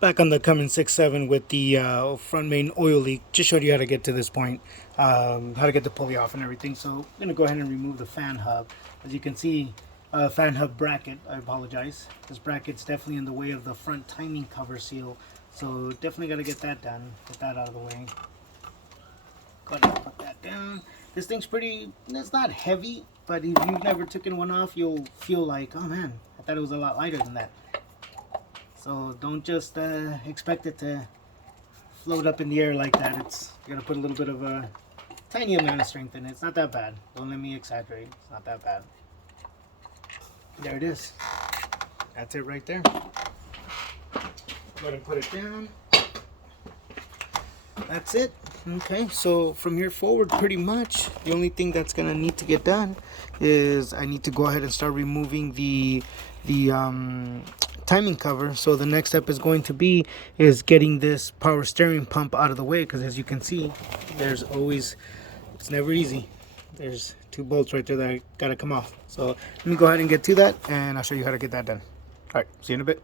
Back on the Cummins 6.7 with the front main oil leak. Just showed you how to get to this point, how to get the pulley off and everything. So I'm going to go ahead and remove the fan hub. As you can see, fan hub bracket, I apologize. This bracket's definitely in the way of the front timing cover seal. So definitely got to get that done, get that out of the way. Go ahead and put that down. This thing's pretty, it's not heavy, but if you've never taken one off, you'll feel like, oh man, I thought it was a lot lighter than that. So don't just expect it to float up in the air like that. You gotta put a little bit of a tiny amount of strength in it. It's not that bad. Don't let me exaggerate. It's not that bad. There it is. That's it right there. Go ahead and put it down. That's it. Okay, so from here forward, pretty much the only thing that's gonna need to get done is I need to go ahead and start removing the timing cover. So the next step is going to be getting this power steering pump out of the way, because as you can see, it's never easy. There's two bolts right there that gotta come off. So let me go ahead and get to that, and I'll show you how to get that done. All right, see you in a bit.